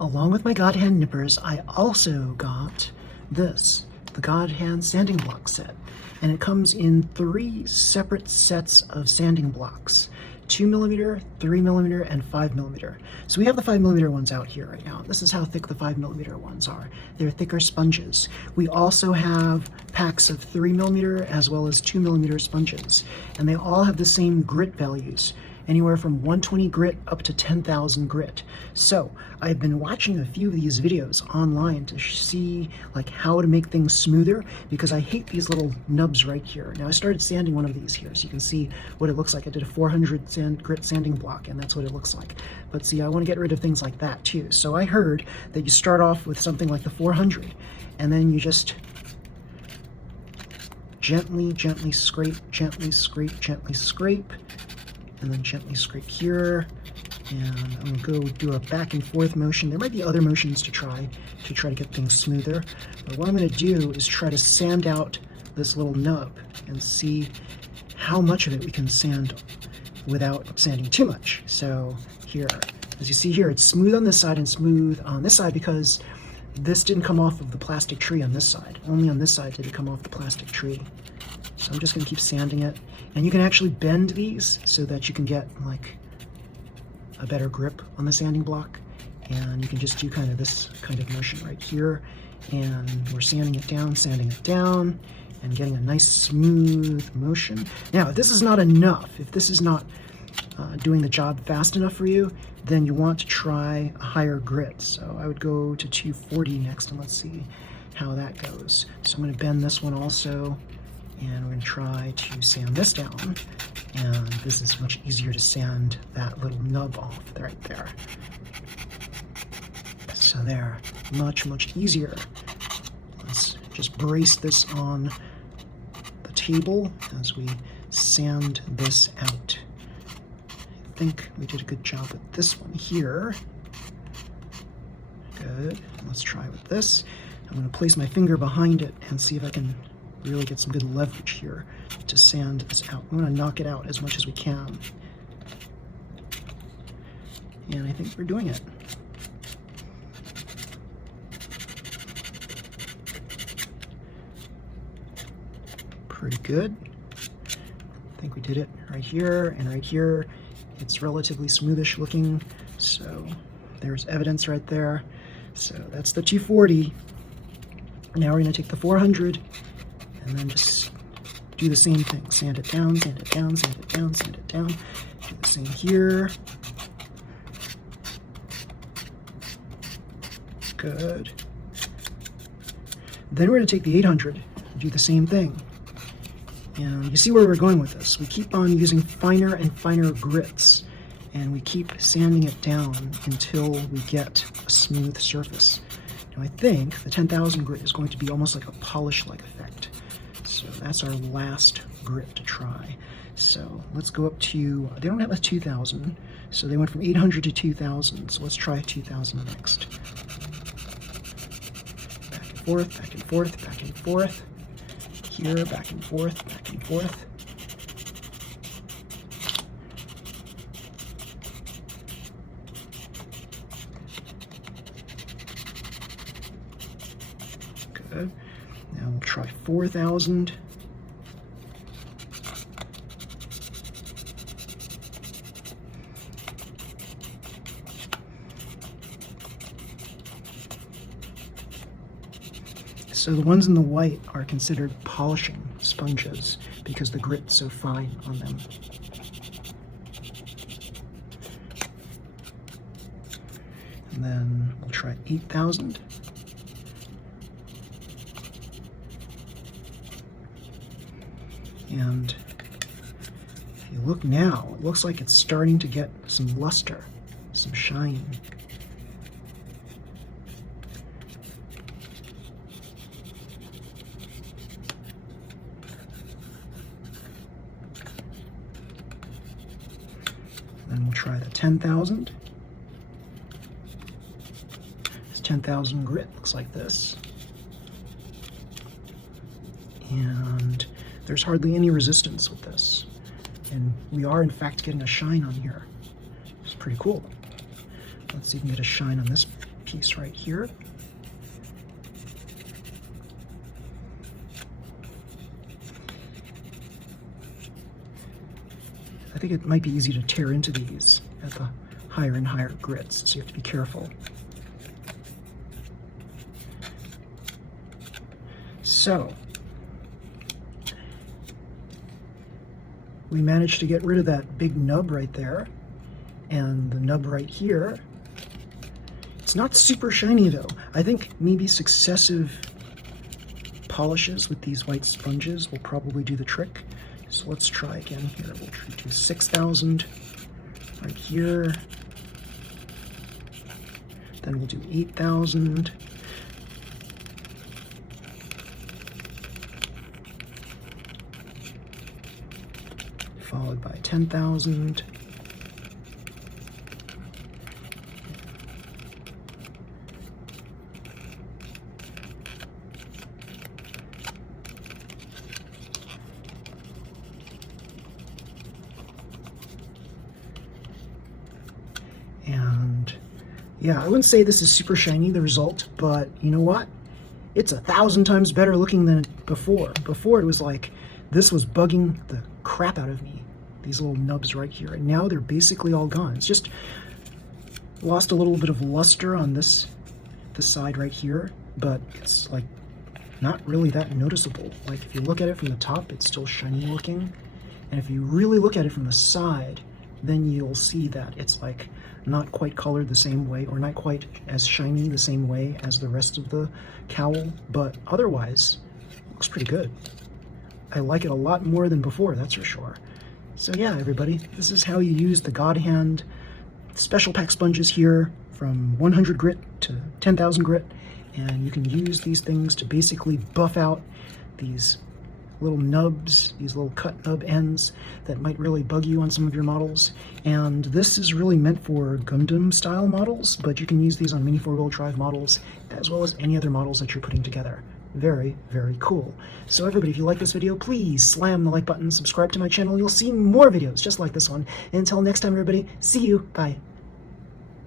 Along with my Godhand nippers, I also got this, the Godhand sanding block set. And it comes in 3 separate sets of sanding blocks, 2mm, 3mm, and 5mm. So we have the 5mm ones out here right now. This is how thick the 5mm ones are. They're thicker sponges. We also have packs of 3mm as well as 2mm sponges, and they all have the same grit values, anywhere from 120 grit up to 10,000 grit. So I've been watching a few of these videos online to see like how to make things smoother, because I hate these little nubs right here. Now I started sanding one of these here so you can see what it looks like. I did a 400 grit sanding block and that's what it looks like. But see, I want to get rid of things like that too. So I heard that you start off with something like the 400 and then you just gently scrape, gently scrape, and then gently scrape here, and I'm going to go do a back and forth motion. There might be other motions to try to get things smoother, but what I'm going to do is try to sand out this little nub and see how much of it we can sand without sanding too much. So here, as you see here, it's smooth on this side and smooth on this side because this didn't come off of the plastic tree on this side. Only on this side did it come off the plastic tree. So I'm just going to keep sanding it. And you can actually bend these so that you can get like a better grip on the sanding block. And you can just do kind of this kind of motion right here. And we're sanding it down, and getting a nice smooth motion. Now, if this is not enough, if this is not doing the job fast enough for you, then you want to try a higher grit. So I would go to 240 next, and let's see how that goes. So I'm going to bend this one also. And we're going to try to sand this down, and this is much easier to sand that little nub off right there. So there, much easier. Let's just brace this on the table as we sand this out. I think we did a good job with this one here. Good. Let's try with this. I'm going to place my finger behind it and see if I can really get some good leverage here to sand this out. We want to knock it out as much as we can. And I think we're doing it. Pretty good. I think we did it right here and right here. It's relatively smoothish looking, so there's evidence right there. So that's the 240. Now we're going to take the 400 and then just do the same thing. Sand it down, sand it down, sand it down, sand it down. Do the same here. Good. Then we're going to take the 800 and do the same thing. And you see where we're going with this. We keep on using finer and finer grits, and we keep sanding it down until we get a smooth surface. Now I think the 10,000 grit is going to be almost like a polish-like effect. So that's our last grit to try. So let's go up to, they don't have a 2,000, so they went from 800 to 2,000. So let's try 2,000 next. Back and forth, back and forth, back and forth. Here, back and forth, back and forth. Good. Now we'll try 4,000. So the ones in the white are considered polishing sponges because the grit's so fine on them. And then we'll try 8,000. And if you look now, it looks like it's starting to get some luster, some shine. Then we'll try the 10,000. This 10,000 grit looks like this. And there's hardly any resistance with this. And we are in fact getting a shine on here. It's pretty cool. Let's see if we can get a shine on this piece right here. I think it might be easy to tear into these at the higher and higher grits, so you have to be careful. So, we managed to get rid of that big nub right there, and the nub right here. It's not super shiny though. I think maybe successive polishes with these white sponges will probably do the trick. So let's try again here. We'll do 6,000 right here. Then we'll do 8,000. Followed by 10,000. And yeah, I wouldn't say this is super shiny, the result, but you know what? It's 1,000 times better looking than before. Before it was like, this was bugging the crap out of me. These little nubs right here. And now they're basically all gone. It's just lost a little bit of luster on this side right here, but it's like not really that noticeable. Like if you look at it from the top, it's still shiny looking. And if you really look at it from the side, then you'll see that it's like not quite colored the same way, or not quite as shiny the same way as the rest of the cowl, but otherwise it looks pretty good. I like it a lot more than before, that's for sure. So yeah, everybody, this is how you use the Godhand special pack sponges here from 100 grit to 10,000 grit, and you can use these things to basically buff out these little nubs, these little cut nub ends that might really bug you on some of your models. And this is really meant for Gundam style models, but you can use these on mini 4-wheel drive models as well as any other models that you're putting together. Very, very cool. So everybody, if you like this video, please slam the like button, subscribe to my channel. You'll see more videos just like this one. And until next time, everybody, see you. Bye.